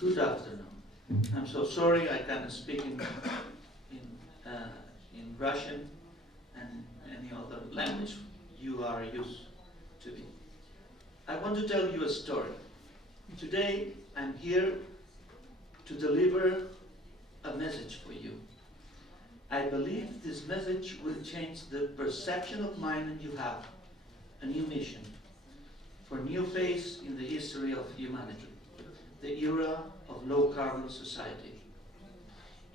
Good afternoon. I'm so sorry I cannot speak in Russian and any other language you are used to be. I want to tell you a story. Today I'm here to deliver a message for you. I believe this message will change the perception of mining you have, a new mission, for a new phase in the history of humanity, the era of low-carbon society.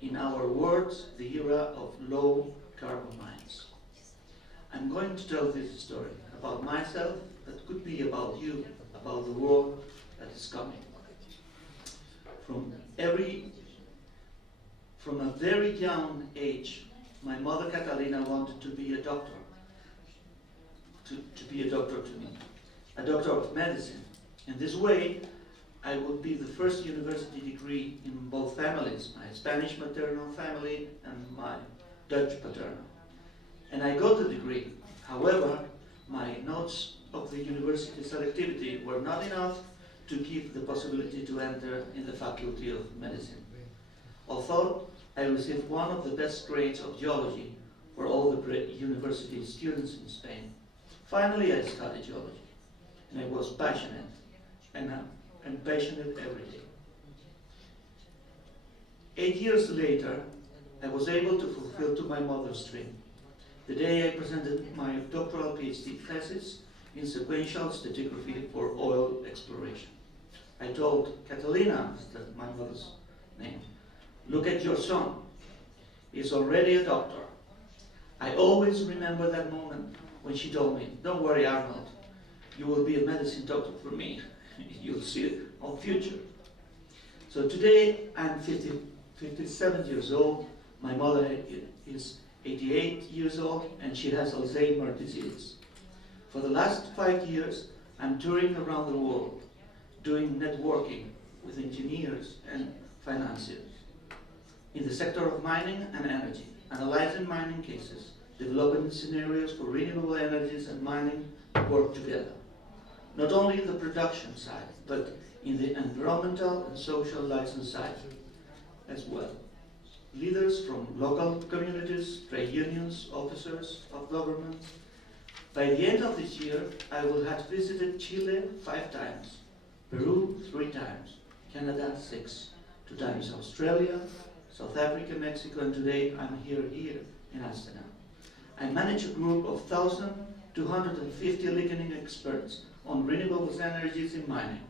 In our words, the era of low-carbon mines. I'm going to tell this story about myself, that could be about you, about the world that is coming. From a very young age, my mother Catalina wanted to be a doctor, to be a doctor to me, a doctor of medicine. In this way, I would be the first university degree in both families, my Spanish maternal family and my Dutch paternal. And I got the degree. However, my notes of the university selectivity were not enough to give the possibility to enter in the Faculty of Medicine. Although I received one of the best grades of geology for all the university students in Spain. Finally, I studied geology, and I was passionate, and passionate every day. 8 years later, I was able to fulfill to my mother's dream. The day I presented my doctoral PhD thesis in sequential stratigraphy for oil exploration. I told Catalina, that's my mother's name, look at your son, he's already a doctor. I always remember that moment when she told me, don't worry Arnold, you will be a medicine doctor for me. You'll see it on future. So today I'm 57 years old, my mother is 88 years old, and she has Alzheimer's disease. For the last 5 years, I'm touring around the world, doing networking with engineers and financiers in the sector of mining and energy, analyzing mining cases, developing scenarios for renewable energies and mining work together. Not only in the production side, but in the environmental and social license side as well. Leaders from local communities, trade unions, officers of government. By the end of this year, I will have visited Chile 5 times, Peru 3 times, Canada 6, 2 times Australia, South Africa, Mexico, and today I'm here in Amsterdam. I manage a group of 1,250 listening experts on renewable energies in mining,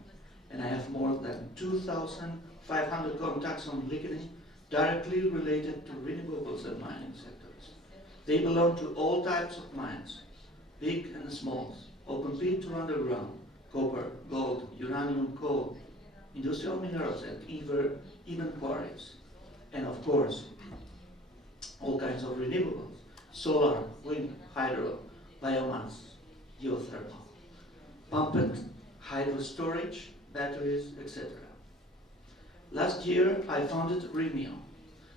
and I have more than 2,500 contacts on listening directly related to renewables and mining sectors. They belong to all types of mines, big and small, open pit or underground, copper, gold, uranium, coal, industrial minerals, and even quarries. And of course, all kinds of renewables, solar, wind, hydro, biomass, geothermal, pumped hydro storage, batteries, etc. Last year, I founded RENEW,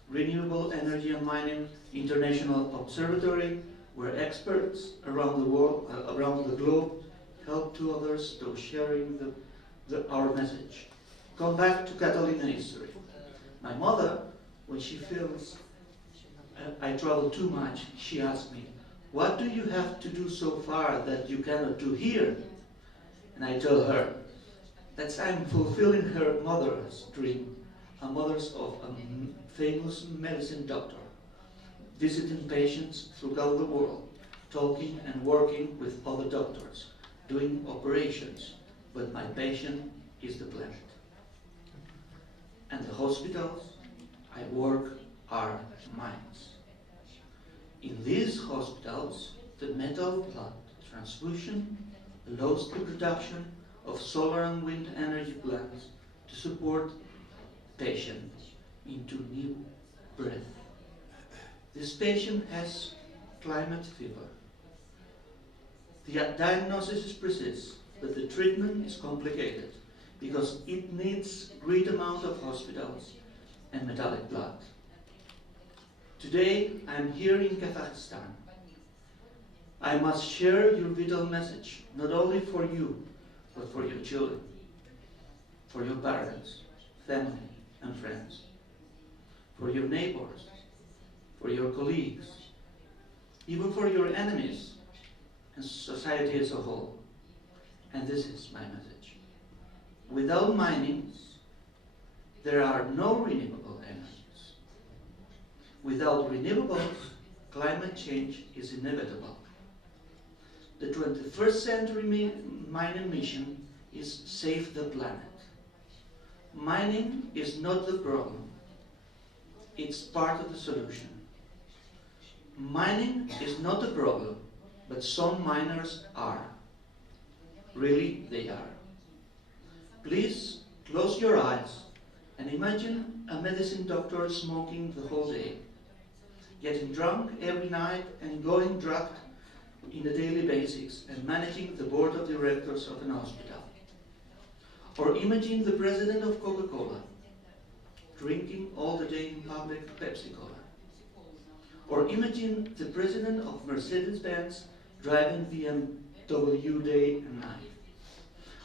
Renewable Energy and Mining International Observatory, where experts around the world, around the globe, help to others to sharing our message. Come back to Catalina history. My mother, when she feels I travel too much, she asks me, what do you have to do so far that you cannot do here? And I tell her that I'm fulfilling her mother's dream, a mother's of a famous medicine doctor, visiting patients throughout the world, talking and working with other doctors, doing operations, but my patient is the planet. And the hospitals I work are mines. In these hospitals, the metal blood transfusion allows the production of solar and wind energy plants to support patients into new breath. This patient has climate fever. The diagnosis is precise, but the treatment is complicated because it needs great amount of hospitals and metallic blood. Today, I'm here in Kazakhstan. I must share your vital message, not only for you, but for your children, for your parents, family and friends, for your neighbors, for your colleagues, even for your enemies and society as a whole. And this is my message. Without mining, there are no renewable energies. Without renewables, climate change is inevitable. The 21st century mining mission is save the planet. Mining is not the problem. It's part of the solution. Mining is not the problem, but some miners are. Really, they are. Please close your eyes and imagine a medicine doctor smoking the whole day, getting drunk every night and going drugged in the daily basics and managing the board of directors of an hospital. Or imagine the president of Coca-Cola drinking all the day in public Pepsi-Cola. Or imagine the president of Mercedes-Benz driving BMW day and night.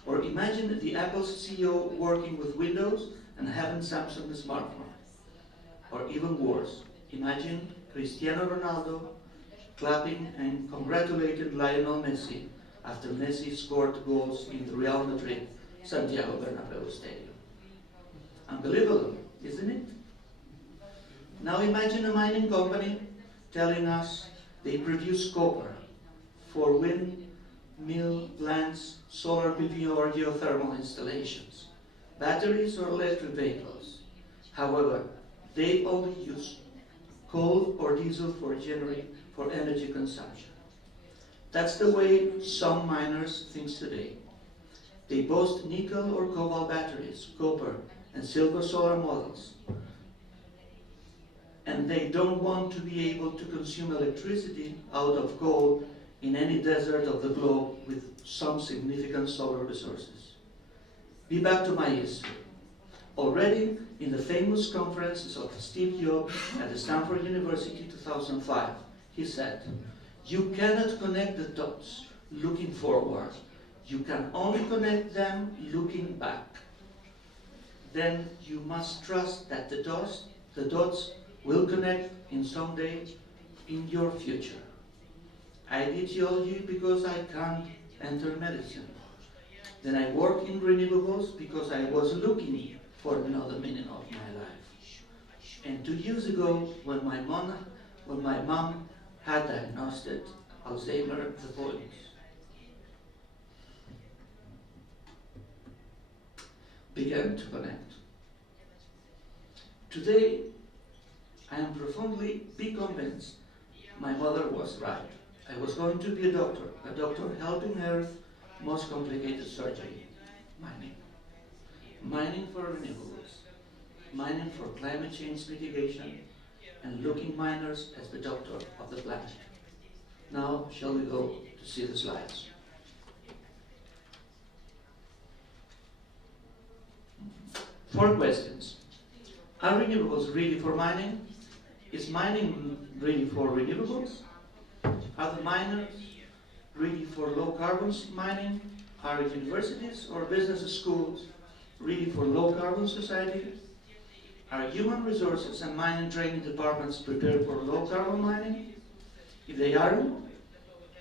Or imagine the Apple's CEO working with Windows and having Samsung smartphone. Or even worse, imagine Cristiano Ronaldo clapping and congratulating Lionel Messi after Messi scored goals in the Real Madrid Santiago Bernabeu Stadium. Unbelievable, isn't it? Now imagine a mining company telling us they produce copper for windmill plants, solar PV or geothermal installations, batteries or electric vehicles. However, they only use coal or diesel for energy consumption. That's the way some miners think today. They boast nickel or cobalt batteries, copper and silver solar models, and they don't want to be able to consume electricity out of coal in any desert of the globe with some significant solar resources. Be back to my history. Already in the famous conferences of Steve Jobs at Stanford University 2005, he said, "You cannot connect the dots looking forward. You can only connect them looking back. Then you must trust that the dots will connect in some day in your future." I did geology because I can't enter medicine. Then I worked in renewables because I was looking for another meaning of my life. And 2 years ago, when my mom had diagnosed Alzheimer's, the poems began to connect. Today, I am profoundly convinced my mother was right. I was going to be a doctor helping Earth's most complicated surgery, mining. Mining for renewables, mining for climate change mitigation, and looking miners as the doctor of the planet. Now, shall we go to see the slides? Four questions. Are renewables ready for mining? Is mining ready for renewables? Are the miners ready for low carbon mining? Are universities or business schools ready for low carbon society? Are human resources and mining training departments prepared for low carbon mining? If they aren't,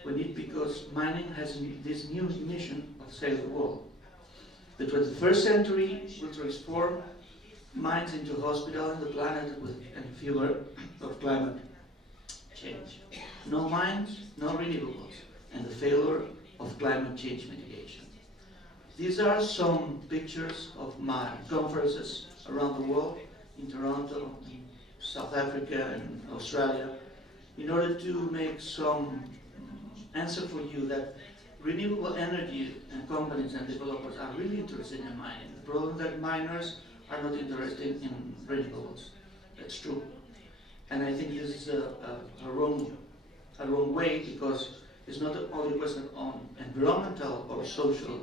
we need, because mining has this new mission of save the world. The 21st century will transform mines into hospital and the planet with and fewer of climate change. No mines, no renewables, and the failure of climate change mitigation. These are some pictures of my conferences around the world, in Toronto, in South Africa, and Australia, in order to make some answer for you that renewable energy and companies and developers are really interested in mining. The problem that miners are not interested in renewables. That's true. And I think this is a wrong way, because it's not only a question on environmental or social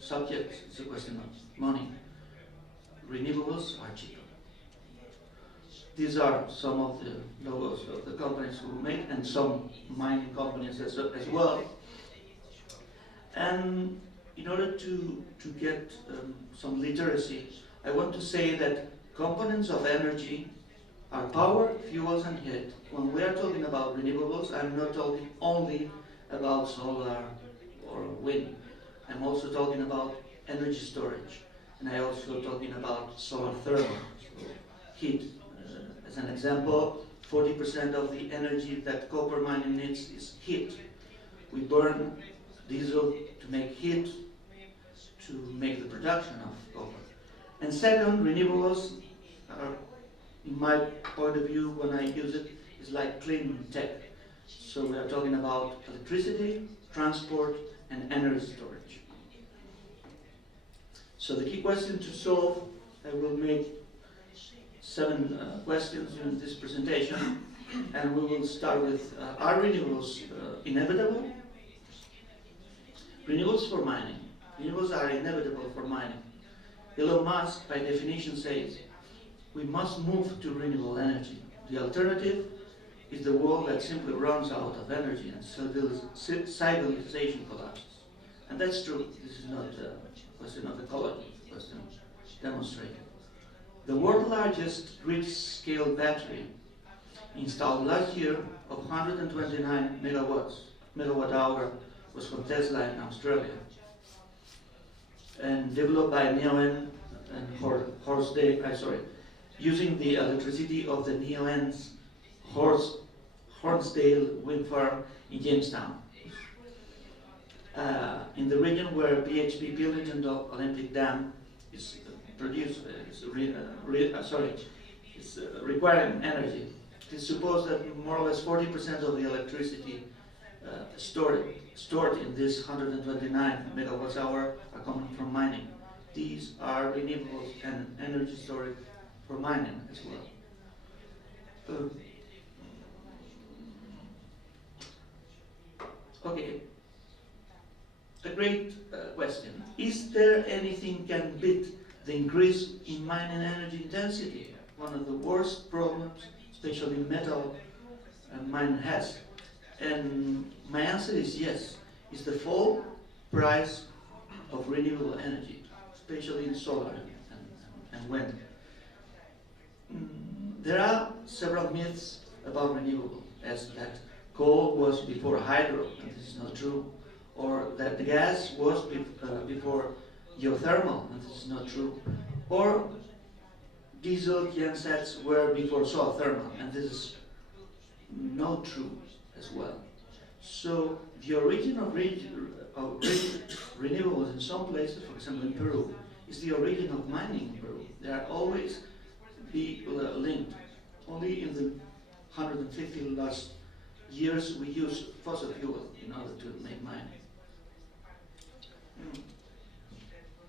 subjects, it's a question of money. Renewables are cheaper. These are some of the logos of the companies who make, and some mining companies as well. And in order to get some literacy I want to say that components of energy are power, fuels, and heat. When we are talking about renewables, I'm not talking only about solar or wind. I'm also talking about energy storage, and I'm also talking about solar thermal, so heat. As an example, 40% of the energy that copper mining needs is heat. We burn diesel to make heat, to make the production of copper. And second, renewables are, in my point of view, when I use it, is like clean tech. So we are talking about electricity, transport, and energy storage. So the key question to solve, I will make 7 questions in this presentation, and we will start with, are renewables inevitable? Renewables for mining. Renewables are inevitable for mining. Elon Musk, by definition, says, we must move to renewable energy. The alternative is the world that simply runs out of energy and civilization collapses. And that's true. This is not a question of ecology, it's a question demonstrated. The world's largest grid-scale battery installed last year of 129 megawatt hour was from Tesla in Australia, and developed by Neoen and using the electricity of the Neoen's Hornsdale wind farm in Jamestown, in the region where BHP Pilkington Olympic Dam is requiring energy. It is supposed that more or less 40% of the electricity stored in this 129 megawatts hour are coming from mining. These are renewables and energy storage for mining as well. Okay, a great question. Is there anything can beat the increase in mining energy intensity? One of the worst problems, especially metal mining has. And my answer is yes. It's the fall price of renewable energy, especially in solar and wind. There are several myths about renewable, as that coal was before hydro, and this is not true, or that the gas was before geothermal, and this is not true, or diesel gensets were before solar thermal, and this is not true as well. So the origin of renewables in some places, for example in Peru, is the origin of mining in Peru. They are always be linked. Only in the 150 last years we use fossil fuel in order to make mining.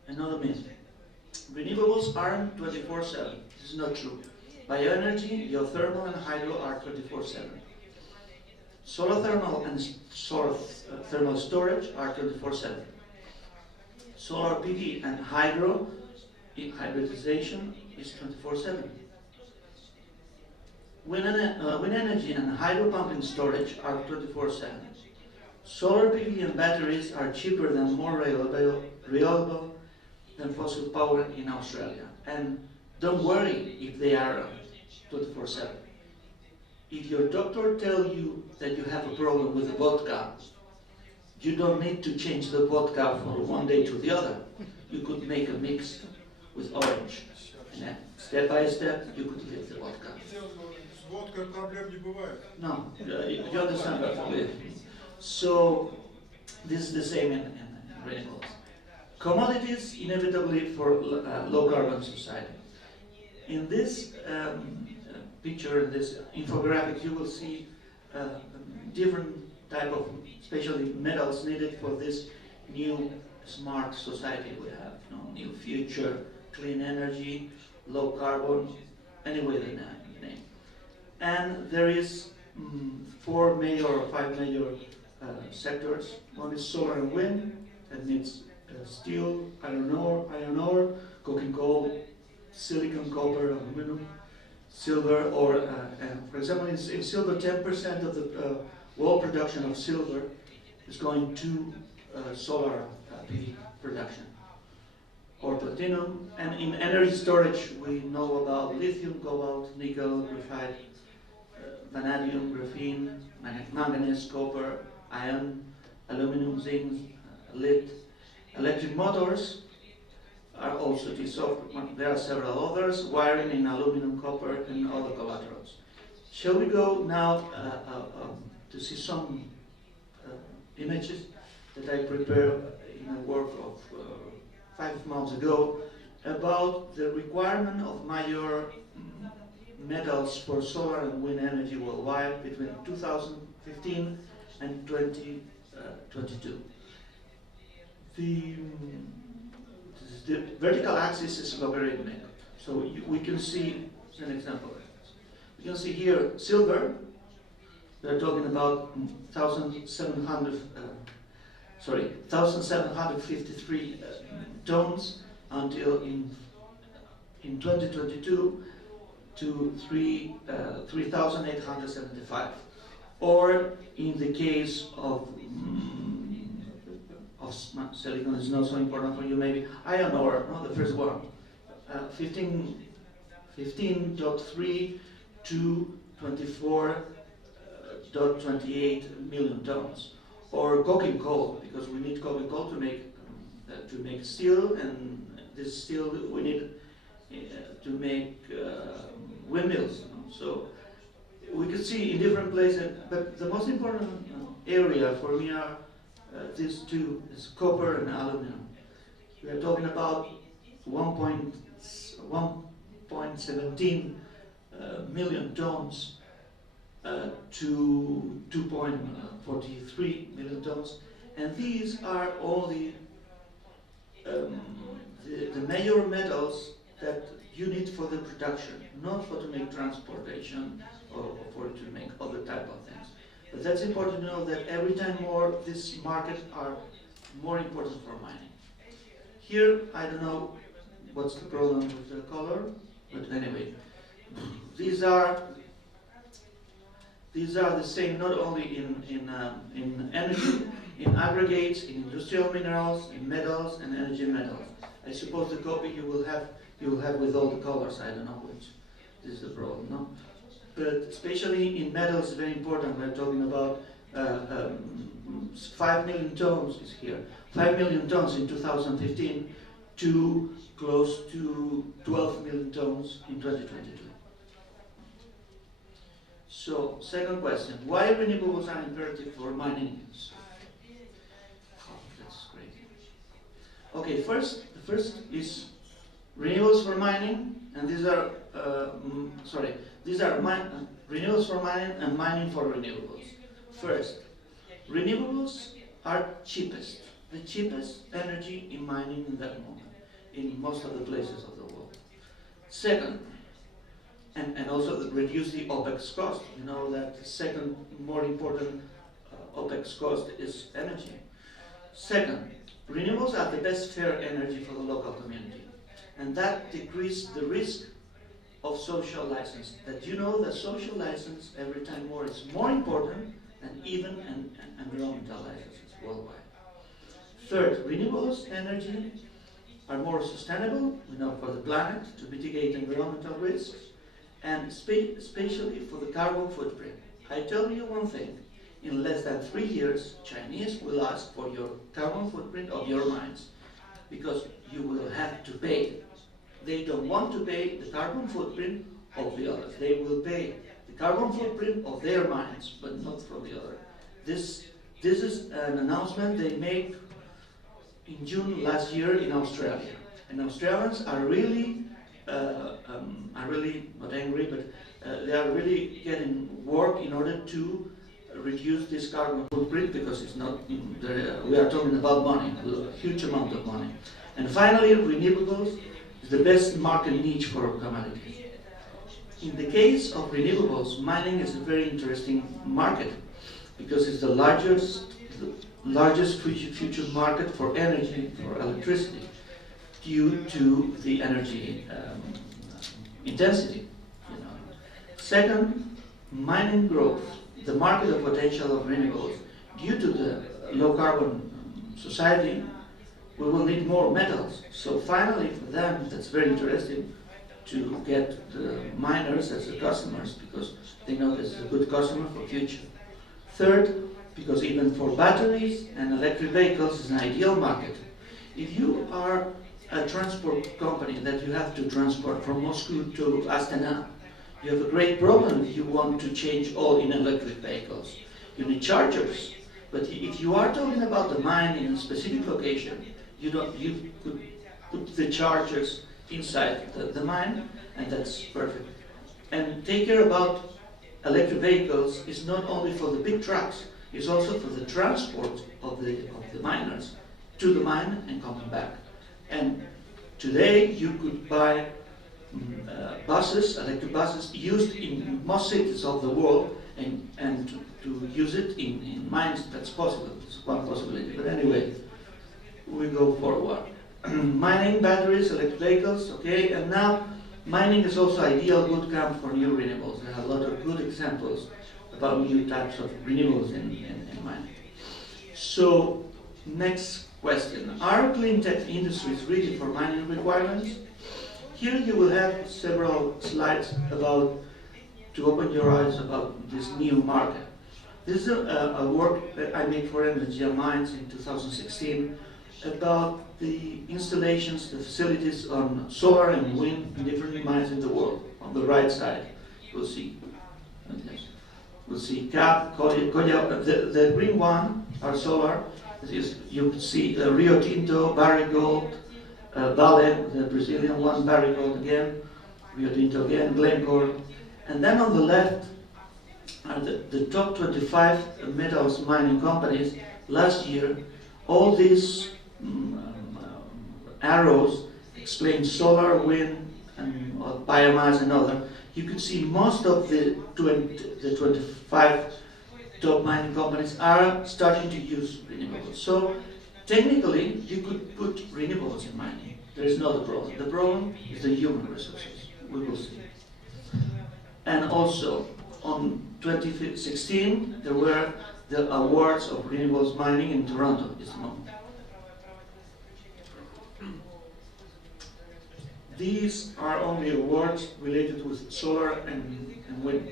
Another myth. Renewables aren't 24/7. This is not true. Bioenergy, geothermal and hydro are 24/7. Solar thermal and solar thermal storage are 24/7. Solar PV and hybridization is 24/7. Wind energy and hydro pumping storage are 24/7. Solar PV and batteries are cheaper and more reliable than fossil power in Australia. And don't worry if they are 24/7. If your doctor tells you that you have a problem with the vodka, you don't need to change the vodka from one day to the other. You could make a mix with orange. And then, step by step, you could leave the vodka. No, you understand perfectly. So, this is the same in renewables. Commodities inevitably for low carbon society. In this picture, in this infographic, you will see different type of, especially metals needed for this new smart society we have. You know, new future, clean energy, low carbon, anyway the name. And there is 4 major or 5 major sectors. One is solar and wind, that needs steel, iron ore, coking coal, silicon, copper, aluminum, silver, or for example, in silver, 10% of the world production of silver is going to solar PV production. or platinum. And in energy storage, we know about lithium, cobalt, nickel, graphite, vanadium, graphene, manganese, copper, iron, aluminum, zinc, lead. Electric motors are also dissolved. There are several others, wiring in aluminum, copper, and other collaterals. Shall we go now to see some images that I prepared in a work of 5 months ago about the requirement of major metals for solar and wind energy worldwide between 2015 and 2022. The vertical axis is logarithmic, so we can see an example. You can see here silver. We're talking about 1,753 tons until in 2022 to 3,875. Or in the case of silicon, is not so important for you maybe, iron ore, no, the first one, 15.3 to 24.28 million tons. Or coking coal, because we need coking coal to make steel, and this steel we need to make windmills. So we could see in different places, but the most important area for me are these two, is copper and aluminum. We are talking about 1.17 million tons to 2.43 million tons, and these are all the major metals that you need for the production, not for to make transportation or for to make other type of things. But that's important to know that every time more these markets are more important for mining. Here, I don't know what's the problem with the color, but anyway, these are the same not only in energy, in aggregates, in industrial minerals, in metals and energy metals. I suppose the copy you will have with all the colors. I don't know which. This is the problem, no? But especially in metals, it's very important. We're talking about 5 million tons is here. 5 million tons in 2015 to close to 12 million tons in 2022. So, second question, why renewables are imperative for mining? Oh, that's great. Okay, the first is renewables for mining, and these are renewables for mining and mining for renewables. First, renewables are the cheapest energy in mining in that moment, in most of the places of the world. Second, and also reduce the OPEX cost. You know that the second more important OPEX cost is energy. Second, renewables are the best fair energy for the local community, and that decreases the risk of social license. That you know that social license every time more is more important than even an environmental licenses worldwide. Third, renewables energy are more sustainable, you know, for the planet to mitigate environmental risks, and especially for the carbon footprint. I tell you one thing, in less than 3 years, Chinese will ask for your carbon footprint of your mines, because you will have to pay. They don't want to pay the carbon footprint of the others. They will pay the carbon footprint of their mines, but not from the other. This is an announcement they made in June last year in Australia. And Australians are really not angry, but they are really getting work in order to reduce this carbon footprint, because it's not. We are talking about money, a huge amount of money. And finally, renewables is the best market niche for commodities. In the case of renewables, mining is a very interesting market because it's the largest future market for energy, for electricity, due to the energy intensity. You know. Second, mining growth, the market potential of renewables, due to the low carbon society, we will need more metals. So finally, for them, that's very interesting to get the miners as the customers, because they know this is a good customer for future. Third, because even for batteries and electric vehicles, it's an ideal market. If you are a transport company that you have to transport from Moscow to Astana, you have a great problem if you want to change all in electric vehicles. You need chargers. But if you are talking about the mine in a specific location, you could put the chargers inside the mine, and that's perfect. And take care about electric vehicles is not only for the big trucks, it's also for the transport of the miners to the mine and coming back. And today you could buy buses, electric buses, used in most cities of the world, and to use it in mines. That's possible. It's one possibility. But anyway, we go forward. Mining, batteries, electric vehicles, okay, and now mining is also ideal good camp for new renewables. There are a lot of good examples about new types of renewables in mining. So, next question. Are clean tech industries ready for mining requirements? Here you will have several slides about, to open your eyes about this new market. This is a work that I made for Energy Mines in 2016 about the installations, the facilities on solar and wind in different mines in the world. On the right side, you'll see. We'll see Cap, Coya, the green one are solar. You can see Rio Tinto, Barrick Gold, Vale, the Brazilian one, Barrick Gold again, Rio Tinto again, Glencore. And then on the left are the top 25 metals mining companies. Last year, all these arrows explain solar, wind, and biomass and other. You could see most of the 25 top mining companies are starting to use renewables. So technically, you could put renewables in mining. There is not a problem. The problem is the human resources. We will see. And also, on 2016, there were the awards of renewables mining in Toronto this month. These are only awards related with solar and wind.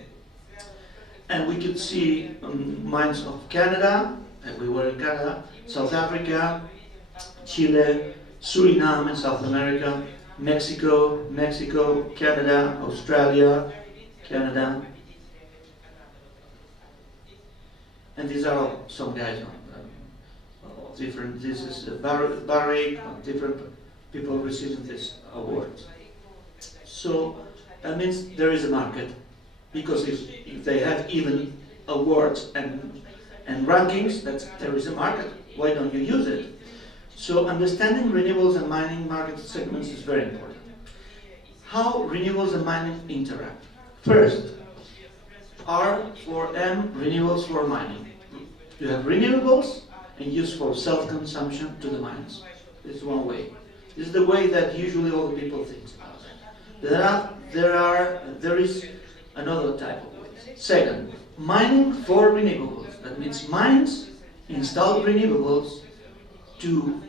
And we could see mines of Canada, and we were in Canada, South Africa, Chile, Suriname in South America, Mexico, Canada, Australia, Canada. And these are some guys on different, this is Barrick, different people receiving this award. So that means there is a market, because if they have even awards and rankings, there is a market. Why don't you use it? So understanding renewables and mining market segments is very important. How renewables and mining interact. First, R for M, renewables for mining. You have renewables and use for self-consumption to the mines. This is one way. This is the way that usually all the people think about it. There is another type of way. Second, mining for renewables. That means mines install renewables to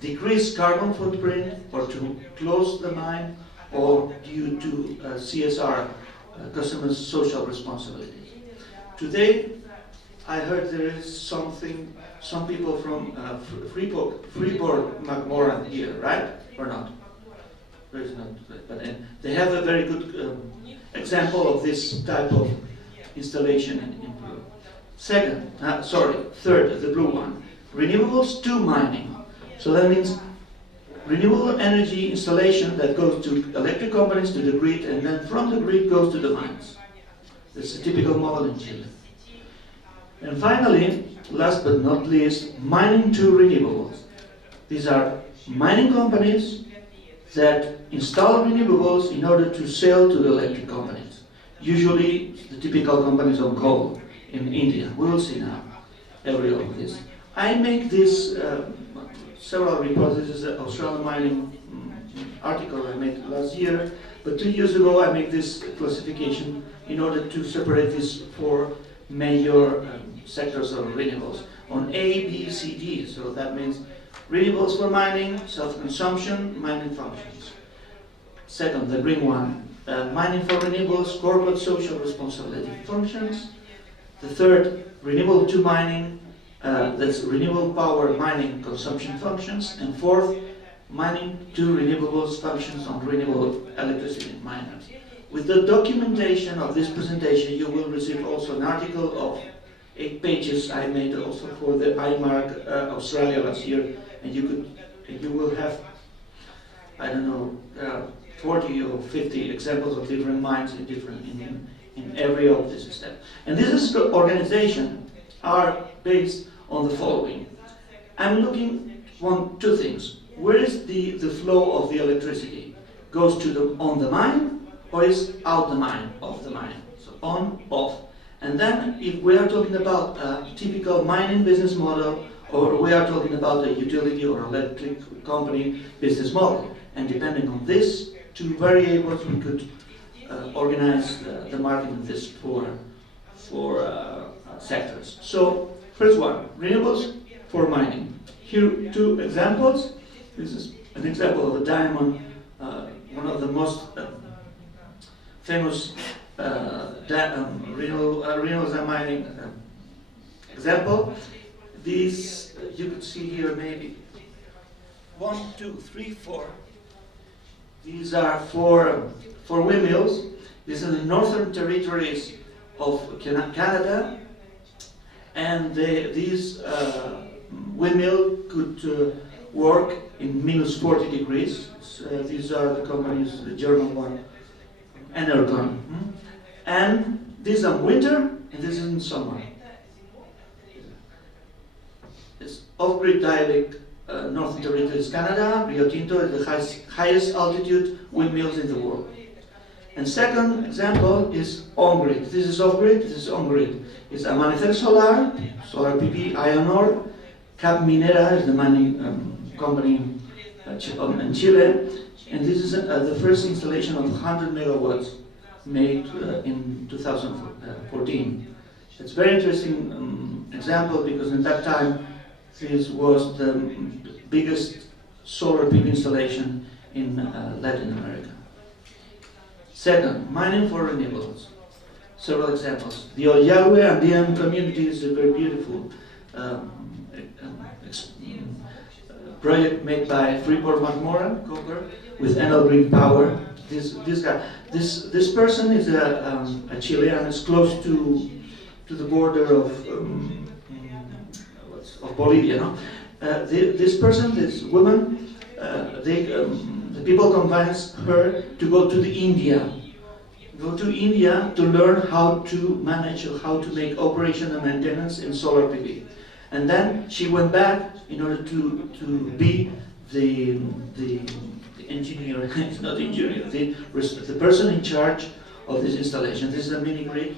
decrease carbon footprint, or to close the mine, or due to CSR, customers' social responsibility. Today, I heard there is some people from Freeport McMoran here, right? Or not? There is not, but they have a very good example of this type of installation in Peru. Third, the blue one, renewables to mining. So that means renewable energy installation that goes to electric companies, to the grid, and then from the grid goes to the mines. That's a typical model in Chile. And finally, last but not least, mining to renewables. These are mining companies that install renewables in order to sell to the electric companies. Usually, the typical companies on coal in India. We will see now every of this. I make this several reports. This is an Australian mining article I made last year, but 2 years ago I made this classification in order to separate these four major sectors of renewables on A, B, C, D. So that means Renewables for mining, self-consumption, mining functions. Second, the green one, mining for renewables, corporate social responsibility functions. The third, renewable to mining, that's renewable power mining consumption functions. And fourth, mining to renewables functions on renewable electricity miners. With the documentation of this presentation, you will receive also an article of 8 pages I made also for the IMARC Australia last year, and you will have, I don't know, 40 or 50 examples of different mines in every of these steps. And this organization are based on the following. I'm looking on 2 things. Where is the flow of the electricity? Goes to on the mine, or is out the mine, off the mine? So on, off. And then if we are talking about a typical mining business model, or we are talking about a utility or electric company business model. And depending on these 2 variables, we could organize the market in these 4 sectors. So first one, renewables for mining. Here 2 examples. This is an example of a diamond, one of the most famous renewables and mining example. These you could see here maybe 1, 2, 3, 4. These are 4 windmills. These are the northern territories of Canada, and these windmill could work in minus 40 degrees. These are the companies, the German one, Energon. And these are winter, and this is in summer. It's off-grid dialect, Northern Territories, Canada. Rio Tinto is the highest altitude windmills in the world. And second example is on-grid. This is off-grid, this is on-grid. It's Amanecer Solar, Solar PV, iron ore. Cap Minera is the mining company in Chile. And this is the first installation of 100 megawatts made in 2014. It's a very interesting example because in that time this was the biggest solar PV installation in Latin America. Second, mining for renewables. Several examples. The Ollagüe Andean community is a very beautiful project made by Freeport-McMoRan, copper, with Enel Green Power. This person is a Chilean. Is close to the border of Bolivia. No? This person, this woman, the people convinced her to go to India. Go to India to learn how to manage or how to make operation and maintenance in solar PV. And then she went back in order to be the engineer, it's not engineer, the person in charge of this installation. This is a mini grid,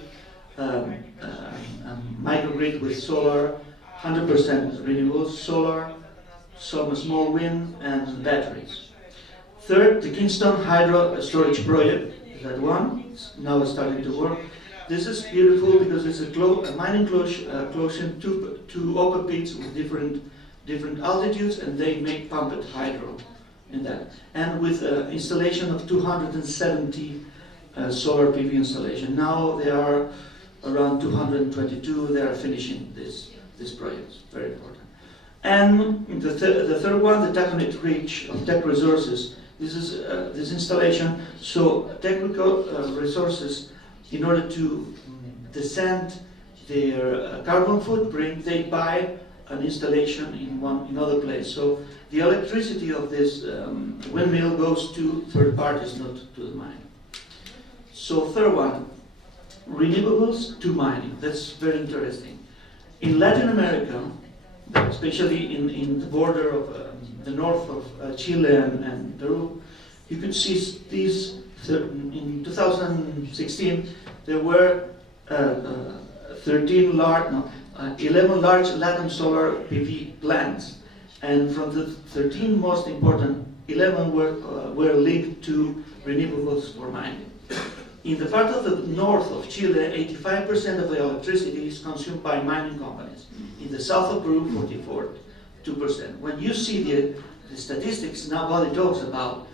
microgrid with solar, 100% renewables, solar, some small wind, and batteries. Third, the Kingston Hydro Storage Project, that one, it's now starting to work. This is beautiful because it's a mining closing two open pits with different altitudes, and they make pumped hydro in that. And with installation of 270 solar PV installation. Now they are around 222. They are finishing this project. Very important. And the third one, the Taconite Reach of Tech Resources. This is this installation. So technical resources, in order to descend their carbon footprint, they buy an installation in another place. So the electricity of this windmill goes to third parties, not to the mine. So third one, renewables to mining. That's very interesting. In Latin America, especially in the border of the north of Chile and Peru, you could see these. In 2016, there were 11 large Latin solar PV plants, and from the 13 most important, 11 were linked to renewables for mining. In the part of the north of Chile, 85% of the electricity is consumed by mining companies. In the south of Peru, 44%. 2%. When you see the statistics, nobody talks about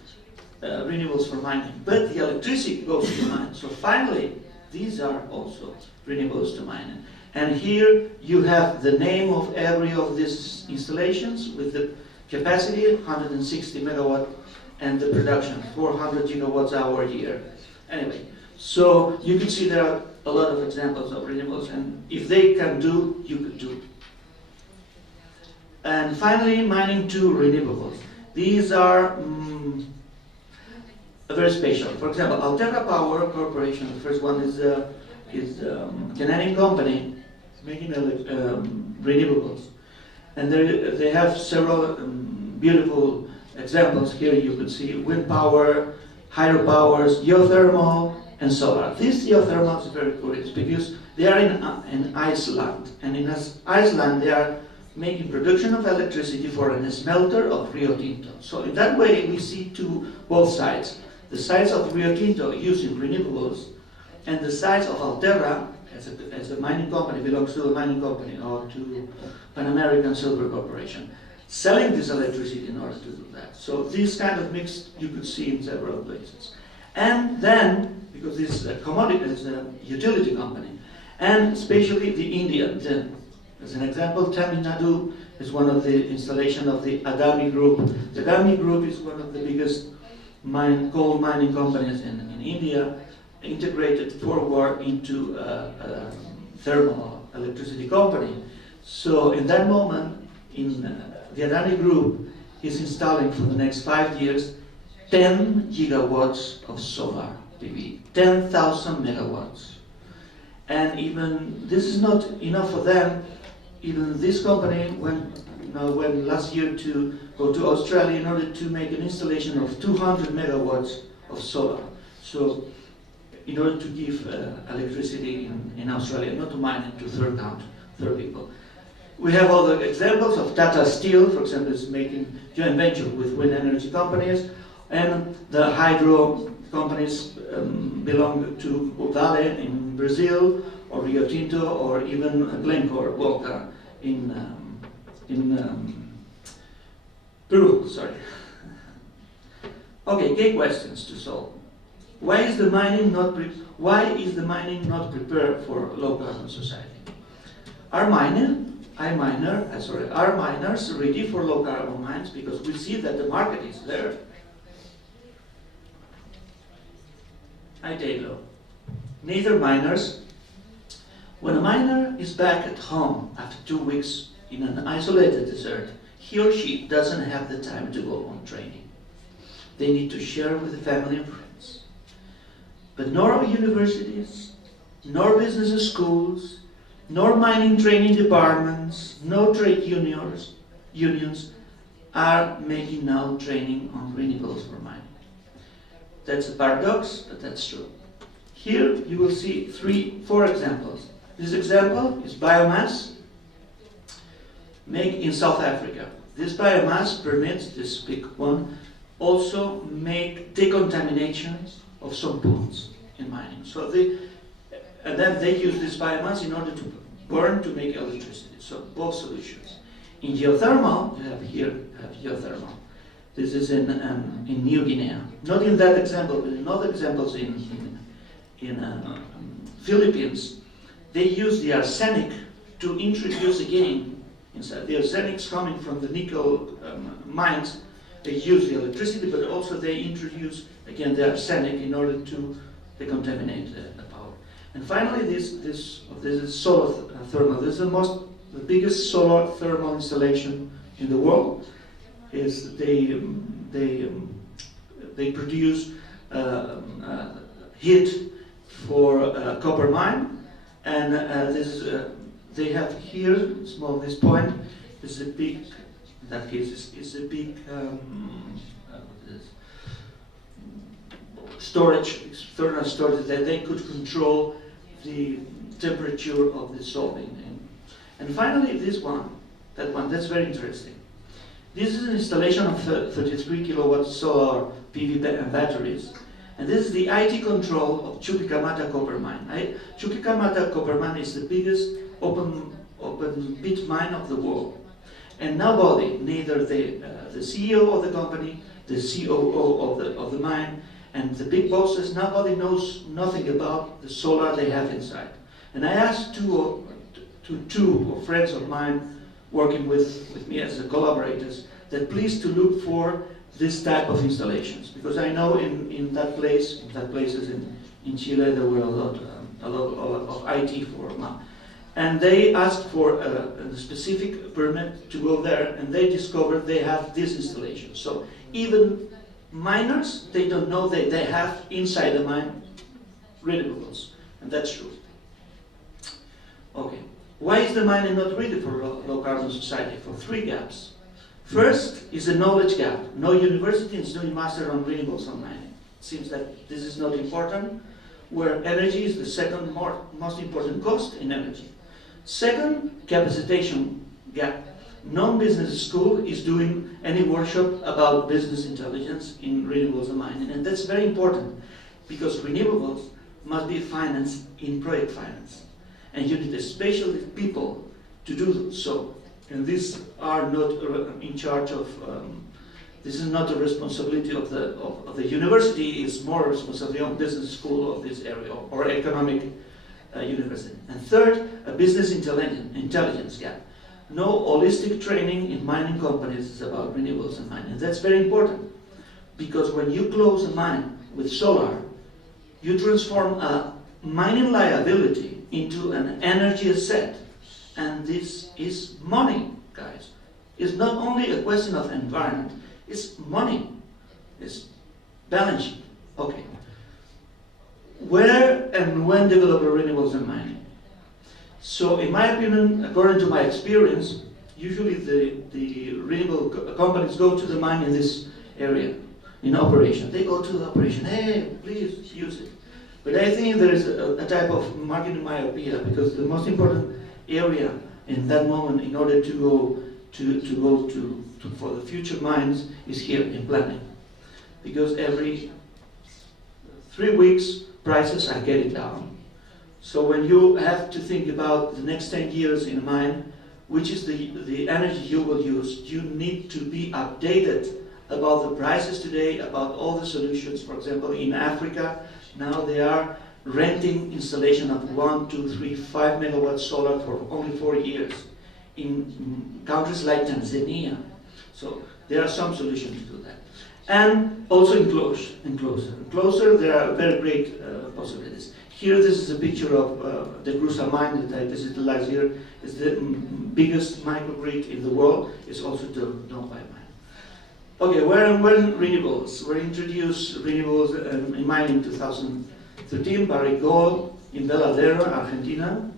renewables for mining, but the electricity goes to mine. So finally, these are also renewables to mining. And here you have the name of every of these installations with the capacity, 160 megawatt, and the production, 400 gigawatts hour a year. Anyway, so you can see there are a lot of examples of renewables, and if they can do, you could do. And finally, mining to renewables. These are very special. For example, Alterra Power Corporation, the first one is a Canadian company making renewables. And they have several beautiful examples. Here you could see wind power, hydropowers, geothermal, and solar. This geothermal is very curious because they are in Iceland. And in Iceland, they are making production of electricity for a smelter of Rio Tinto. So in that way, we see both sides. The sides of Rio Tinto using renewables, and the sides of Alterra, as a mining company, belongs to a mining company or to Pan American Silver Corporation, selling this electricity in order to do that. So this kind of mix you could see in several places. And then, because this is a commodity, it's a utility company, and especially the Indian. As an example, Tamil Nadu is one of the installation of the Adani Group. The Adani Group is one of the biggest coal mining companies in India, integrated forward into a thermal electricity company. So in that moment, the Adani Group is installing for the next 5 years 10 gigawatts of solar PV, 10,000 megawatts. And even this is not enough for them. Even this company went last year to go to Australia in order to make an installation of 200 megawatts of solar. So in order to give electricity in Australia, not to mine it, to third people. We have other examples of Tata Steel, for example, is making joint venture with wind energy companies, and the hydro companies belong to Vale in Brazil, or Rio Tinto, or even Glencore, Boca in Peru. Sorry. Okay, key questions to solve. Why is the mining not prepared for low carbon society? Are miners ready for low carbon mines? Because we see that the market is there. I tell you, neither miners. When a miner is back at home after 2 weeks in an isolated desert, he or she doesn't have the time to go on training. They need to share with the family and friends. But nor universities, nor business schools, nor mining training departments, no trade unions are making now training on renewables for mining. That's a paradox, but that's true. Here you will see 4 examples. This example is biomass made in South Africa. This biomass permits, this big one, also make decontamination of some ponds in mining. So and then they use this biomass in order to burn to make electricity. So both solutions. In geothermal, you have geothermal. This is in New Guinea. Not in that example, but in other examples in Philippines. They use the arsenic to introduce again inside. The arsenic is coming from the nickel mines. They use the electricity, but also they introduce again the arsenic in order to decontaminate the power. And finally, this is solar thermal. This is the biggest solar thermal installation in the world. Is they produce heat for a copper mine. And they have here, this point, is a big, in that case, is a big storage, external storage, that they could control the temperature of the solving. And finally, that's very interesting. This is an installation of 33 kilowatt solar PV batteries. And this is the IT control of Chuquicamata copper mine. Chuquicamata copper mine is the biggest open pit mine of the world. And nobody, neither the CEO of the company, the COO of the mine, and the big bosses, nobody knows nothing about the solar they have inside. And I asked two friends of mine working with me as collaborators that please to look for this type of installations, because I know in that places in Chile there were a lot of IT for now. And they asked for a specific permit to go there, and they discovered they have this installation. So even miners, they don't know they have inside the mine renewables, and that's true. Okay, why is the mining not ready for low carbon society? For three gaps. First is the knowledge gap. No university is doing master on renewables on mining. It seems that this is not important, where energy is the second most important cost in energy. Second, capacitation gap. No business school is doing any workshop about business intelligence in renewables and mining, and that's very important because renewables must be financed in project finance, and you need especially people to do so. And these are not in charge of. This is not a responsibility of the university. It's more responsibility of business school of this area or economic university. And third, a business intelligence gap. No holistic training in mining companies is about renewables and mining. That's very important because when you close a mine with solar, you transform a mining liability into an energy asset. And this is money, guys. It's not only a question of environment, it's money. It's balance sheet. Okay. Where and when develop renewables and mining? So in my opinion, according to my experience, usually the renewable companies go to the mine in this area, in operation. They go to the operation, hey, please use it. But I think there is a type of marketing myopia because the most important area in that moment in order to go for the future mines is here in planning. Because every 3 weeks prices are getting down. So when you have to think about the next 10 years in a mine, which is the energy you will use, you need to be updated about the prices today, about all the solutions. For example, in Africa, now they are renting installation of 1, 2, 3, 5 megawatt solar for only 4 years. In countries like Tanzania. So there are some solutions to do that. And also enclosure, there are very great possibilities. Here, this is a picture of the Cruza mine that I visited last year. It's the biggest microgrid in the world. It's also the Donbai mine. Okay, where and when renewables? We introduced renewables in mining in 2013. Barrick in Veladero, Argentina.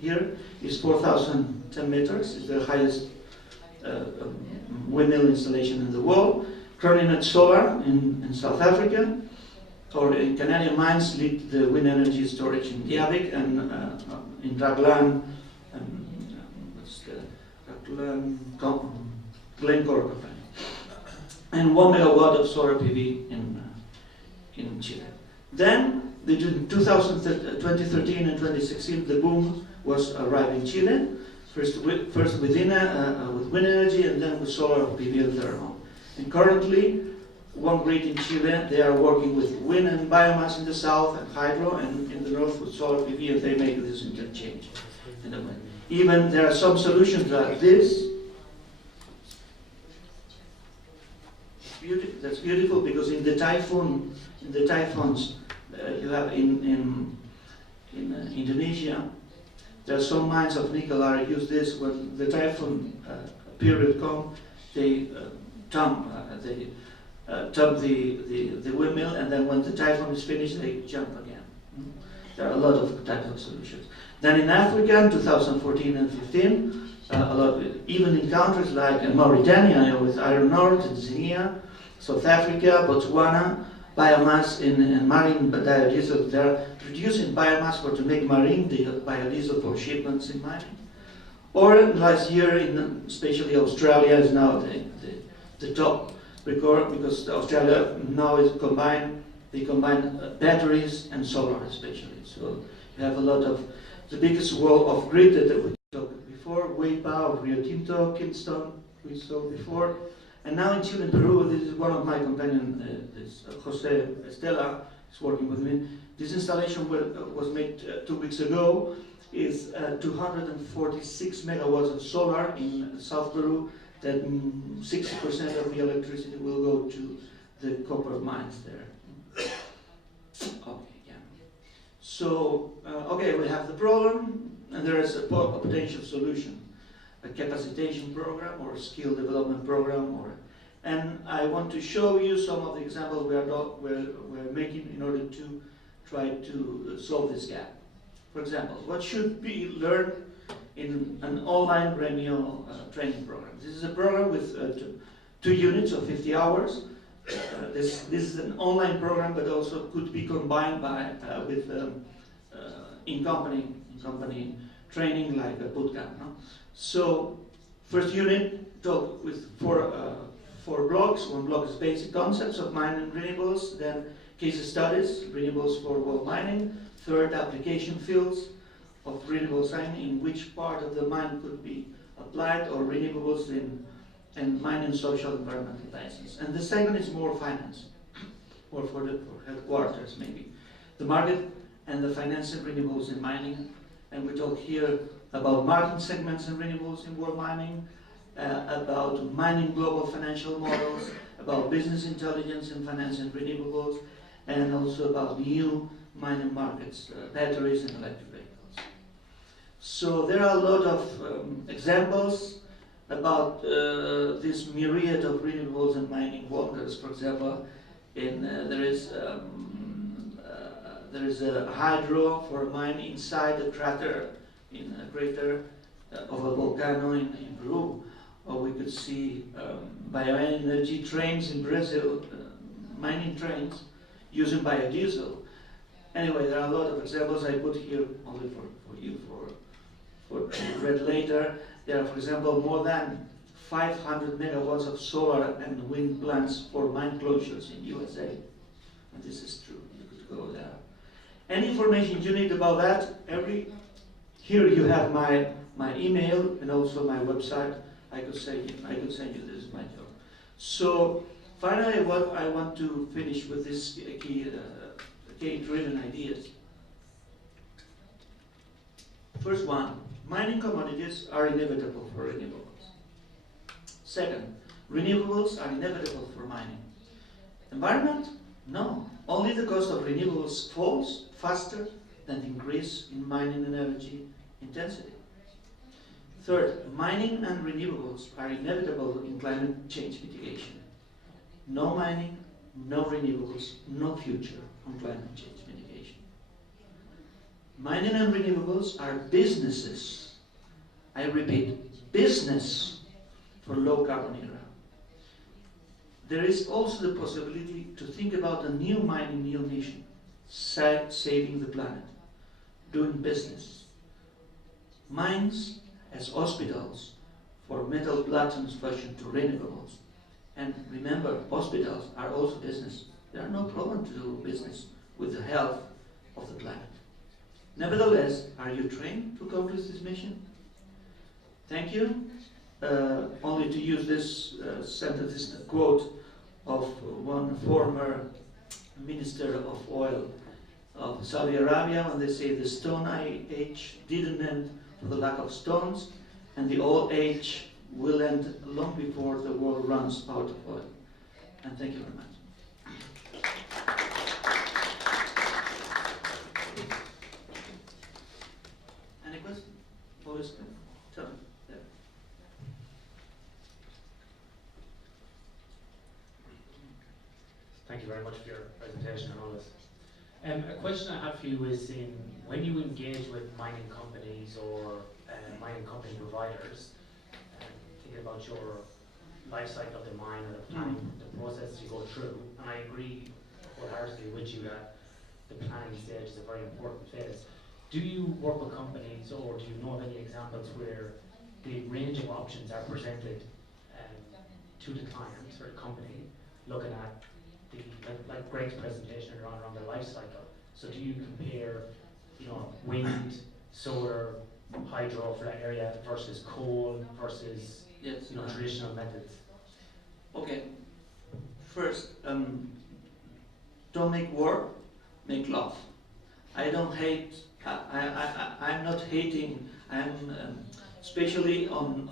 Here is 4,010 meters. It's the highest windmill installation in the world. Croninette Solar in South Africa, or in Canadian mines lead the wind energy storage in Diavik and in Raglan, Glencore company, and 1 megawatt of solar PV in Chile. Then, between 2013 and 2016, the boom was arriving in Chile. First with wind energy, and then with solar PV and thermal. And currently, one grid in Chile, they are working with wind and biomass in the south and hydro, and in the north with solar PV, and they make this interchange. Even there are some solutions like this. That's beautiful because in the typhoons you have in Indonesia, there are some mines of nickel are use this when the typhoon period comes. They dump the windmill, and then when the typhoon is finished, they jump again. There are a lot of types of solutions. Then in Africa, in 2014 and 15, a lot even in countries like Mauritania with iron ore, Tanzania, South Africa, Botswana, biomass in marine biodiesel. They are producing biomass to make marine biodiesel for shipments in mining. Or last year, especially Australia is now the top record because Australia now is they combine batteries and solar especially. So you have a lot of the biggest wall of grid that we talked before. before, Weipa of Rio Tinto, Kingston, we saw before, and now in Chile and Peru, this is one of my companions, Jose Estela, is working with me. This installation was made 2 weeks ago. Is 246 megawatts of solar in South Peru, that 60% of the electricity will go to the copper mines there. Okay, yeah. So, okay, we have the problem, and there is a potential solution, a capacitation program or a skill development program, and I want to show you some of the examples we're making in order to try to solve this gap. For example, what should be learned in an online Renewable training program? This is a program with 2 units of 50 hours. This is an online program, but also could be combined with in-company training, like a bootcamp. No? So, first unit talk with four blocks. One block is basic concepts of mining renewables, then case studies, renewables for oil mining. Third, application fields of renewables in which part of the mine could be applied, or renewables in mining social environmental license. And the second is more finance, or for headquarters maybe. The market and the financing renewables in mining. And we talk here about market segments in renewables in world mining, about mining global financial models, about business intelligence in financing renewables, and also about new mining markets, batteries and electric vehicles. So there are a lot of examples about this myriad of renewables and mining wonders. For example, there is a hydro for a mine inside a crater, in a crater of a volcano in Peru. Or we could see bioenergy trains in Brazil, mining trains using biodiesel. Anyway, there are a lot of examples I put here only for you to read later. There are, for example, more than 500 megawatts of solar and wind plants for mine closures in USA. And this is true, you could go there. Any information you need about that, here you have my email and also my website. I could send you, this is my job. So, finally, what I want to finish with this key-driven ideas. First one, mining commodities are inevitable for renewables. Second, renewables are inevitable for mining. Environment? No. Only the cost of renewables falls faster than the increase in mining energy intensity. Third, mining and renewables are inevitable in climate change mitigation. No mining, no renewables, no future on climate change mitigation. Mining and renewables are businesses. I repeat, business for low carbon era. There is also the possibility to think about a new mining, new mission, saving the planet, doing business. Mines as hospitals for metal blood transfusion to renewables. And remember, hospitals are also business. There are no problem to do business with the health of the planet. Nevertheless, are you trained to accomplish this mission? Thank you. Only to use this sentence, this quote of one former minister of oil of Saudi Arabia, when they say the Stone Age didn't end for the lack of stones, and the old age will end long before the world runs out of oil. And thank you very much. Any questions? Always tell me. Yeah. Thank you very much for your presentation and all this. A question I have for you is, when you engage with mining companies or mining company providers, thinking about your life cycle of the mine or the planning, the process you go through, and I agree wholeheartedly with you that the planning stage is a very important phase. Do you work with companies, or do you know of any examples where the range of options are presented to the client or the company, looking at like Greg's presentation around the life cycle? So do you compare, wind, solar, hydro for that area versus coal versus Yes. traditional methods? Okay. First, don't make war, make love. I don't hate. I'm not hating. I'm especially on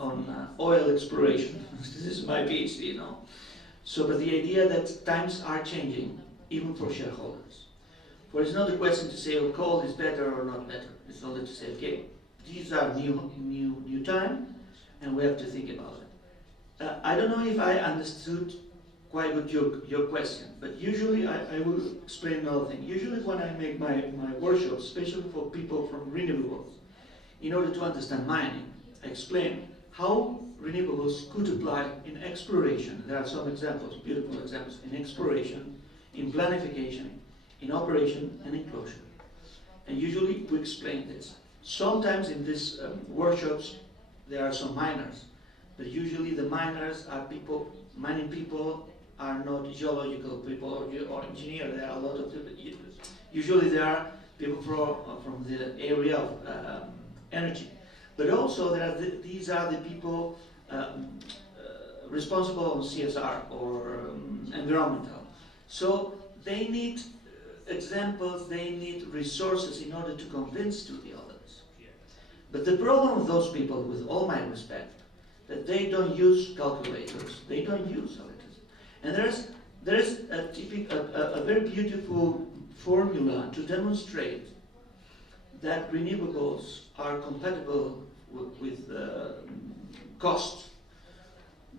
oil exploration. This is my PhD, So, but the idea that times are changing, even for shareholders. For it's not a question to say, oh, coal is better or not better. It's only to say, okay, these are new time, and we have to think about it. I don't know if I understood quite good your question, but usually I will explain another thing. Usually when I make my workshops, especially for people from renewables, in order to understand mining, I explain how renewables could apply in exploration. There are some examples, beautiful examples, in exploration, in planification, in operation, and in closure. And usually we explain this. Sometimes in these workshops there are some miners, but usually the miners are people, mining people are not geological people or engineers. There are a lot of people. Usually there are people from the area of energy. But also these are the people responsible on CSR or environmental. So they need examples, they need resources in order to convince to the others. But the problem of those people, with all my respect, that they don't use calculators, they don't use electricity. And there is a very beautiful formula to demonstrate that renewables are compatible with cost.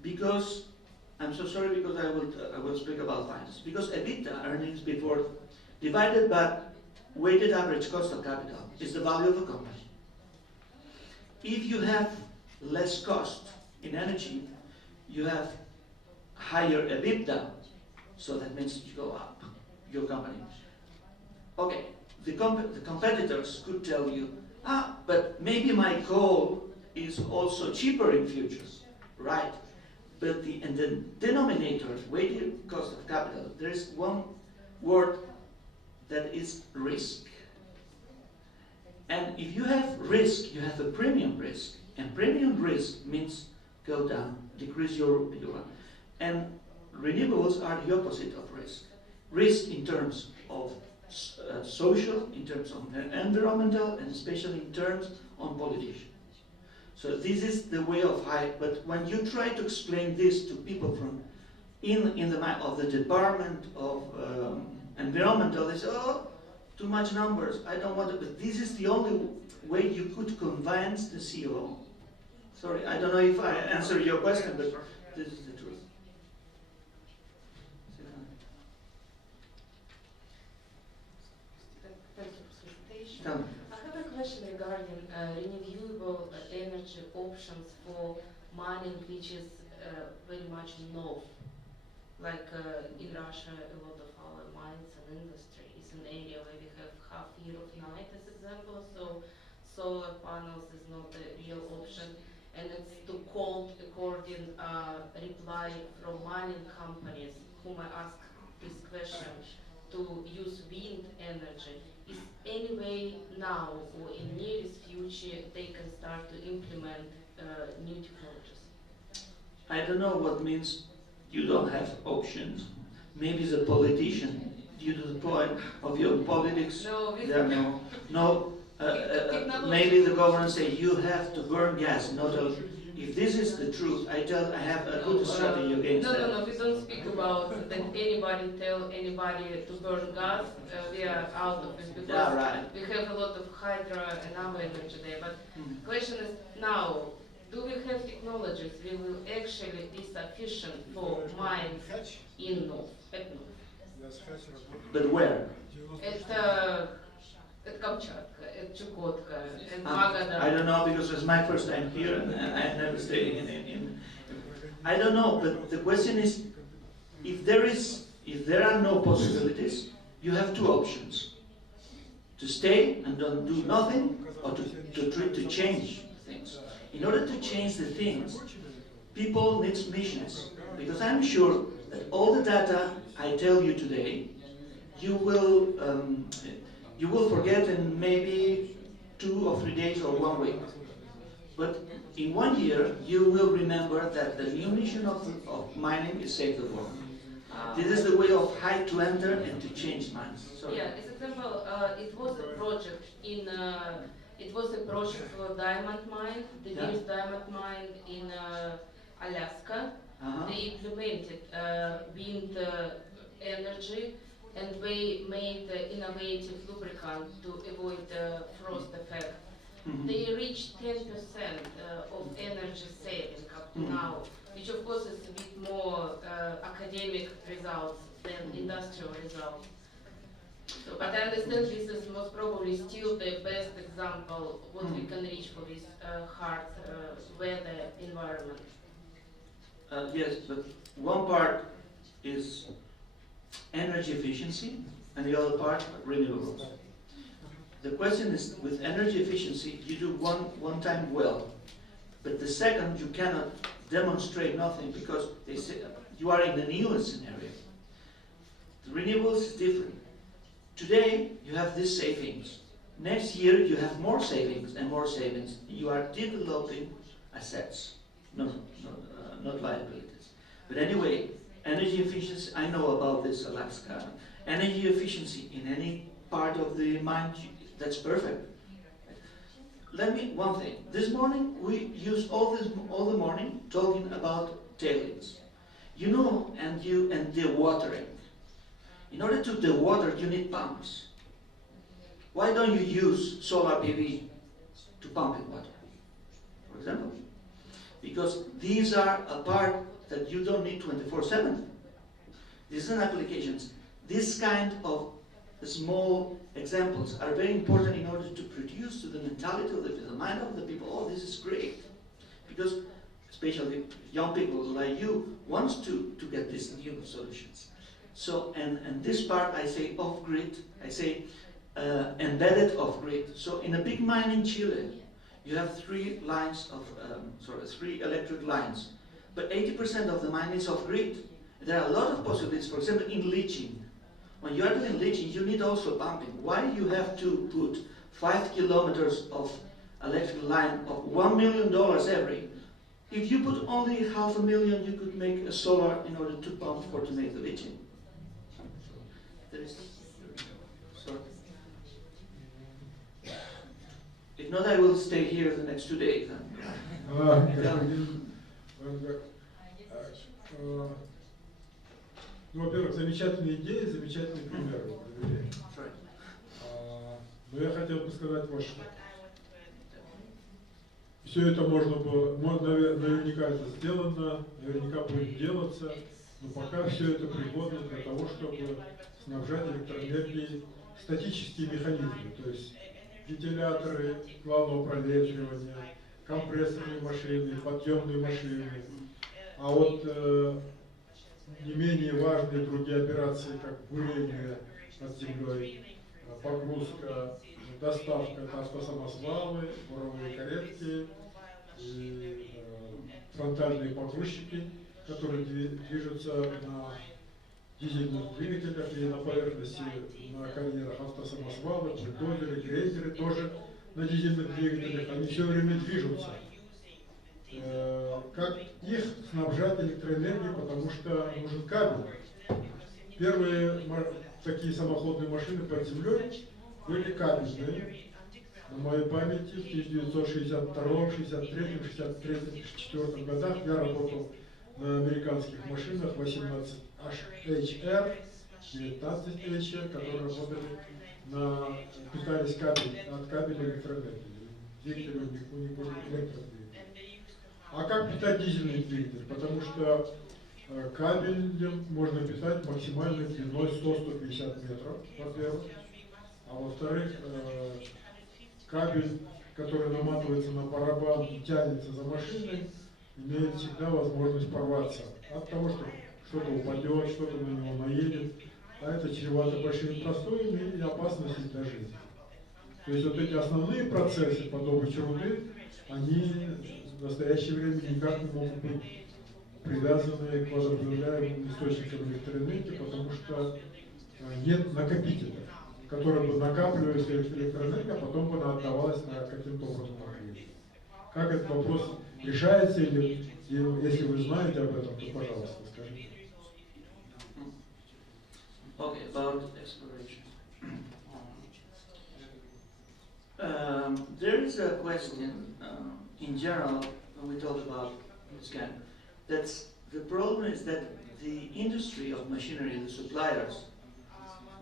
Because, I'm so sorry because I will speak about finance. Because EBITDA, earnings before, divided by weighted average cost of capital, is the value of a company. If you have less cost in energy, you have higher EBITDA, so that means you go up, your company. Okay, the competitors could tell you, but maybe my coal is also cheaper in future, right? But in the denominator, weighted cost of capital, there is one word that is risk. And if you have risk, you have a premium risk. And premium risk means go down, decrease your and renewables are the opposite of risk. Risk in terms of social, in terms of environmental, and especially in terms on politicians. So this is the way of but when you try to explain this to people from in the mind of the Department of Environmental, they say, oh, too much numbers, I don't want to, but this is the only way you could convince the CEO. Sorry, I don't know if I answered your question, but this is the truth. Thank you for the presentation. Tell me. I have a question regarding renewable energy options for mining, which is very much north. Like in Russia, a lot of our mines and industry is an area where we have half year of night as example, so solar panels is not a real option. And it's too cold according reply from mining companies whom I ask this question to use wind energy. Is any way now or in nearest future they can start to implement new technologies? I don't know what means you don't have options. Maybe the politician, due to the point of your politics, there are no maybe the government say you have to burn gas, not a, if this is the truth, I have a good strategy against that. No, we don't speak about that anybody tell anybody to burn gas, we are out of it because we have a lot of hydro and other energy there, but the question is now, do we have technologies that will actually be sufficient for mines in north, at north? But where? At Kamchatka, at Chukotka, at Magadan. I don't know because it's my first time here and I never stayed in. I don't know, but the question is, if there are no possibilities, you have two options: to stay and don't do nothing, or to change things. In order to change the things, people need missions, because I'm sure that all the data I tell you today, you will forget in maybe 2 or 3 days or 1 week. But in 1 year, you will remember that the new mission of mining is save the world. This is the way of how to enter and to change mines. Sorry. Yeah, as example, it was a project in for diamond mine, the biggest diamond mine in Alaska. They implemented wind energy, and they made innovative lubricant to avoid the frost effect. They reached 10% of energy saving up to now, which of course is a bit more academic results than industrial results. So, but I understand this is most probably still the best example what we can reach for this hard weather environment. Yes, but one part is energy efficiency and the other part renewables. The question is, with energy efficiency, you do one time well, but the second you cannot demonstrate nothing because they say you are in the newest scenario. The renewables is different. Today you have these savings. Next year you have more savings and more savings. You are developing assets, not liabilities. But anyway, energy efficiency, I know about this Alaska. Energy efficiency in any part of the mine, that's perfect. Let me, one thing. This morning we used all the morning talking about tailings. You know, and dewatering. In order to dewater, you need pumps. Why don't you use solar PV to pump in water, for example? Because these are a part that you don't need 24/7. These are applications. This kind of small examples are very important in order to produce to the mentality of the mind of the people, oh, this is great. Because especially young people like you wants to get these new solutions. So, and this part I say off-grid, I say embedded off-grid. So in a big mine in Chile, you have 3 lines of, 3 electric lines, but 80% of the mine is off-grid. There are a lot of possibilities, for example, in leaching. When you are doing leaching, you need also pumping. Why you have to put 5 kilometers of electric line of $1 million every? If you put only $500,000, you could make a solar in order to pump to make the leaching. There is, sorry. If not, I will stay here the next 2 days. Ну, во-первых, замечательные идеи, замечательные примеры. Но я хотел бы сказать вот что. Все это можно было, наверняка это сделано, наверняка будет делаться, но пока все это пригодно для того, чтобы снабжать электроэнергией статические механизмы, то есть вентиляторы главного проветривания, компрессорные машины, подъемные машины. А вот не менее важные другие операции, как бурение под землей, погрузка, доставка, это автосамосвалы, буровые каретки, и фронтальные погрузчики, которые движутся на дизельных двигателях и на поверхности, на карьерах автосамосвалы, бульдозеры, грейдеры тоже на дизельных двигателях, они все время движутся. Как их снабжать электроэнергией, потому что нужен кабель. Первые такие самоходные машины под землей были кабельные. На моей памяти в 1962, 63, 63, 64 годах я работал на американских машинах 18HR, 19HR, которые работали питались от кабеля электроэнергии. Двигатели у них были электродвигатели. А как питать дизельный двигатель? Потому что кабелем можно питать максимальной длиной 100-150 метров, во-первых. А во-вторых, кабель, который наматывается на барабан и тянется за машиной, имеет всегда возможность порваться от того, что что-то упадет, что-то на него наедет. А это чревато большими простоями и опасностью для жизни. То есть вот эти основные процессы по добыче руды, они в настоящее время никак не могут быть привязаны к возобновляемым источникам электроэнергии, потому что нет накопителя. которые бы накапливали электроэнергию, а потом бы она отдавалась на каким-то образом на клиент. Как этот вопрос решается, или если вы знаете об этом, то, пожалуйста, скажите. Okay, about exploration. There is a question in general when we talk about scan. That's the problem is that the industry of machinery, the suppliers,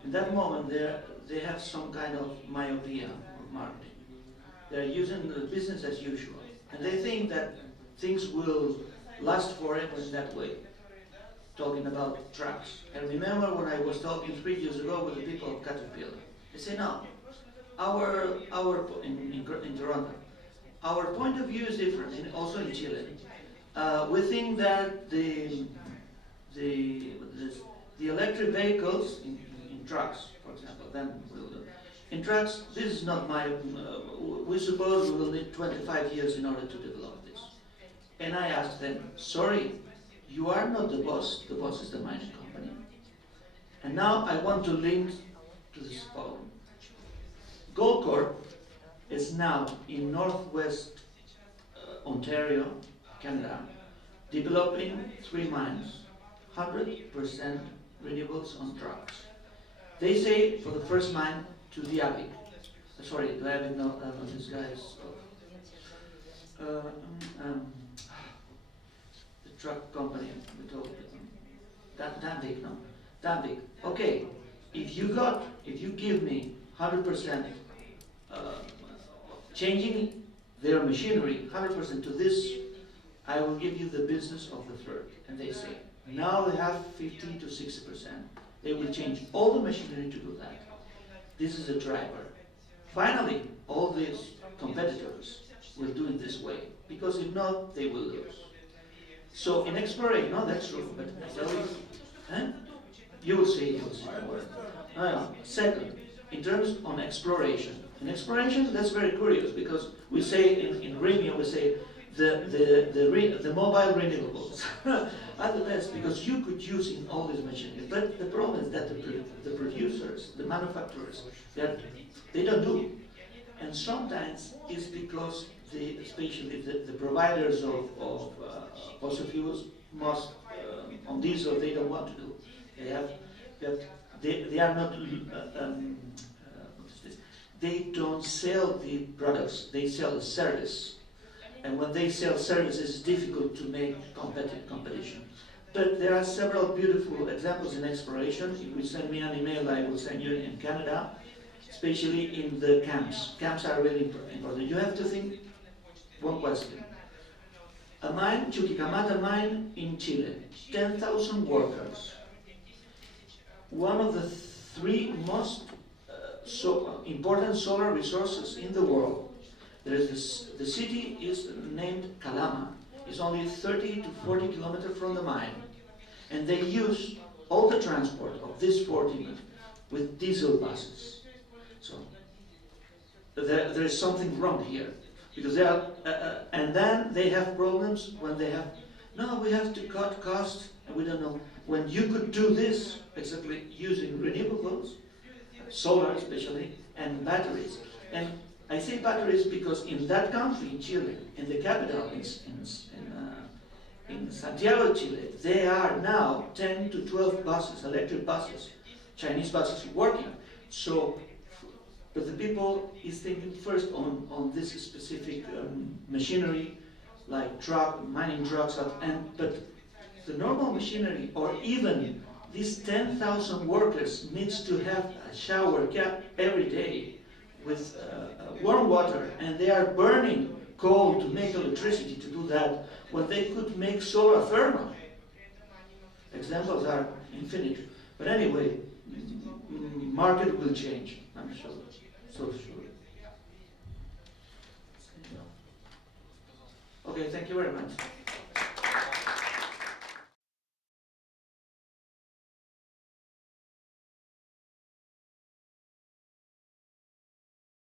in that moment they have some kind of myopia of marketing. They're using the business as usual, and they think that things will last forever in that way. Talking about trucks. And remember when I was talking 3 years ago with the people of Caterpillar. They say no. In Toronto, our point of view is different, and also in Chile. We think that the electric vehicles in trucks, for example, then in trucks, this is not my. We suppose we will need 25 years in order to develop this. And I asked them, sorry, you are not the boss. The boss is the mining company. And now I want to link to this problem. Goldcorp is now in northwest Ontario, Canada, developing 3 mines, 100% renewables on trucks. They say for the first mine to the Avic. Sorry, do I have no these guys? The truck company we told Danvik, no? Danvik. Okay, if you give me 100% changing their machinery 100% to this, I will give you the business of the third. And they say, now they have 50 to 60%. They will change all the machinery to do that. This is a driver. Finally, all these competitors will do it this way, because if not, they will lose. So in exploration, no, that's true, but I tell you, you will see, Second, in terms on exploration. In exploration, that's very curious, because we say in Renewable, we say the mobile renewables are the best, because you could use in all these machinery. But the problem is that the producers, the manufacturers, they don't do. And sometimes it's because especially the providers of fossil fuels must on diesel, they don't want to do. They are not. They don't sell the products. They sell a service. And when they sell services, it's difficult to make competition. But there are several beautiful examples in exploration. If you send me an email, I will send you in Canada, especially in the camps. Camps are really important. You have to think one question. A mine, Chuquicamata mine in Chile, 10,000 workers. One of the 3 most important solar resources in the world. There is the city is named Calama. It's only 30 to 40 kilometers from the mine. And they use all the transport of this 40 with diesel buses. So there is something wrong here. Because they are, and then they have problems when they have, no, we have to cut costs, and we don't know. When you could do this, exactly using renewables, solar especially, and batteries. And I say batteries because in that country, in Chile, in the capital, in Santiago, Chile, there are now 10 to 12 buses, electric buses, Chinese buses working. So, but the people is thinking first on this specific machinery, like mining trucks, but the normal machinery, or even these 10,000 workers needs to have a shower cap every day with warm water, and they are burning coal to make electricity to do that, when they could make solar thermal. Examples are infinite. But anyway, market will change, I'm sure. So sure. Okay, thank you very much.